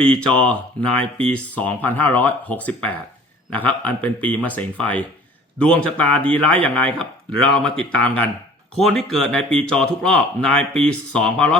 ปีจอในปี 2568 นะครับ อันเป็นปีมะเสงไฟ ดวงชะตาดีร้ายอย่างไรครับ เรามาติดตามกัน คนที่เกิดในปีจอทุกรอบในปี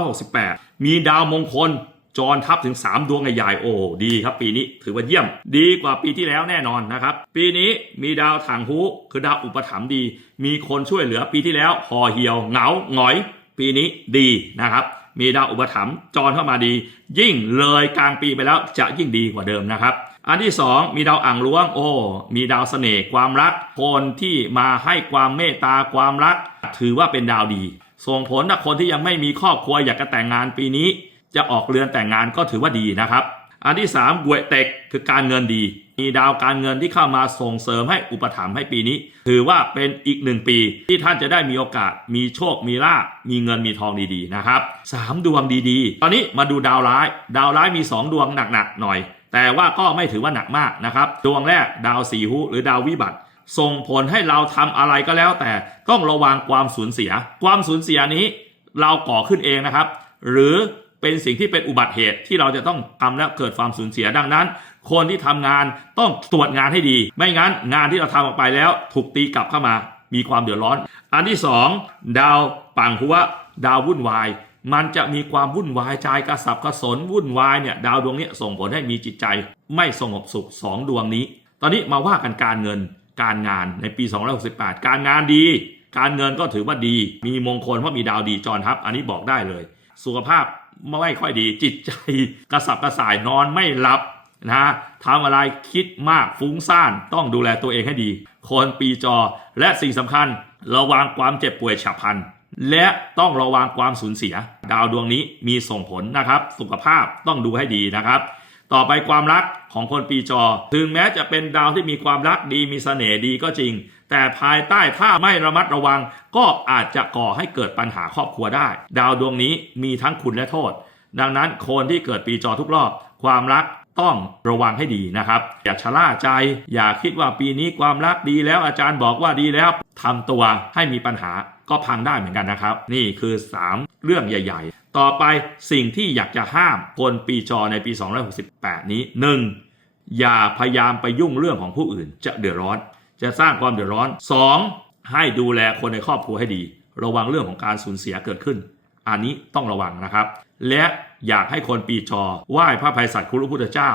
2568 มีดาวมงคลจรทับถึง 3 ดวงใหญ่ๆโอ้ดีครับ ปีนี้ถือว่าเยี่ยม ดีกว่าปีที่แล้วแน่นอนนะครับ ปีนี้มีดาวถังหูคือดาวอุปถัมภ์ดี มีคนช่วยเหลือปีที่แล้วห่อเหี่ยวเหงาหงอย ปีนี้ดีนะครับ มีดาวอุปถัมภ์จรเข้ามาดี ยิ่งเลยกลางปีไปแล้วจะยิ่งดีกว่าเดิมนะครับ อันที่สองมีดาวอ่างล้วงโอ้มีดาวเสน่ห์ความรัก คนที่มาให้ความเมตตาความรัก ถือว่าเป็นดาวดี ส่งผลถ้าคนที่ยังไม่มีครอบครัวอยากจะแต่งงานปีนี้ จะออกเรือนแต่งงานก็ถือว่าดีนะครับ อันที่3กวยเต็กคือการเงินดี มีดาวการเงินที่เข้ามาส่งเสริมให้อุปถัมภ์ให้ปีนี้ ถือว่าเป็นอีกหนึ่งปี ที่ท่านจะได้มีโอกาส มีโชค มีลาภมีเงินมีทองดีๆนะครับสามดวงดีๆ ตอนนี้มาดูดาวร้าย ดาวร้ายมี 2 ดวงหนักๆหน่อย แต่ว่าก็ไม่ถือว่าหนักมากนะครับ ดวงแรกดาวสีหุหรือดาววิบัติส่งผลให้เราทำอะไรก็แล้ว แต่ต้องระวังความสูญเสีย ความสูญเสียนี้เราก่อขึ้นเองนะครับ หรือ เป็นสิ่งที่เป็นอุบัติเหตุที่เราจะต้องทำแล้วเกิดความสูญเสียดังนั้น คนที่ทำงานต้องตรวจงานให้ดี ไม่งั้นงานที่เราทำออกไปแล้วถูกตีกลับเข้ามา มีความเดือดร้อน อันที่สองดาวปังหัวดาววุ่นวายมันจะมีความวุ่นวายใจกระสับกระสนวุ่นวายเนี่ยดาวดวงนี้ส่งผลให้มีจิตใจ ไม่สงบสุขสองดวงนี้ ตอนนี้มาว่ากันการเงินการงานในปี2568 การงานดี การเงินก็ถือว่าดี มีมงคลเพราะมีดาวดีจรทับ อันนี้บอกได้เลย สุขภาพ ไม่ค่อยดี จิตใจกระสับกระส่ายนอนไม่หลับนะทำอะไรคิดมากฟุ้งซ่านต้องดูแลตัวเองให้ดี คนปีจอและสิ่งสำคัญ ระวังความเจ็บป่วยฉับพลัน และต้องระวังความสูญเสีย ดาวดวงนี้มีส่งผลนะครับ สุขภาพต้องดูให้ดีนะครับ ต่อไปความรักของคนปีจอ ถึงแม้จะเป็นดาวที่มีความรักดีมีเสน่ห์ดีก็จริง แต่ภายใต้ถ้าไม่ระมัดระวัง ก็อาจจะก่อให้เกิดปัญหาครอบครัวได้ ดาวดวงนี้มีทั้งคุณและโทษ ดังนั้นคนที่เกิดปีจอทุกรอบ ความรักต้องระวังให้ดีนะครับ อย่าชะล่าใจ อย่าคิดว่าปีนี้ความรักดีแล้วอาจารย์บอกว่าดีแล้วทำตัวให้มีปัญหาก็พังได้เหมือนกันนะครับ นี่คือ 3 เรื่องใหญ่ ๆ ต่อไปสิ่งที่อยากจะห้ามคนปีจอในปี 268 นี้ 1. อย่าพยายามไปยุ่งเรื่องของผู้อื่นจะเดือดร้อน จะสร้างความเดือดร้อน 2. ให้ดูแลคนในครอบครัวให้ดี ระวังเรื่องของการสูญเสียเกิดขึ้น อันนี้ต้องระวังนะครับ และอยากให้คนปีจอไหว้พระภัยสัตว์คุรุพุทธเจ้า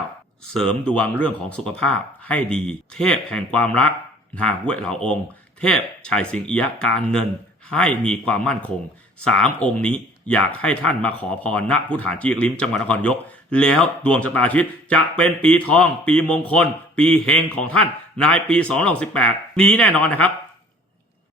เสริมดวงเรื่องของสุขภาพให้ดี เทพแห่งความรักนาเวทเหล่าองค์ เทพชายสิงเอียะการเงินให้มีความมั่นคง สามองค์นี้อยากให้ท่านมาขอพรณพุทธานจีกลิ้มจังหวัดนครยก แล้วดวงชะตาชีวิตจะเป็นปีทอง ปีมงคล ปีเฮงของท่านในปี 2018นี้แน่นอนนะครับ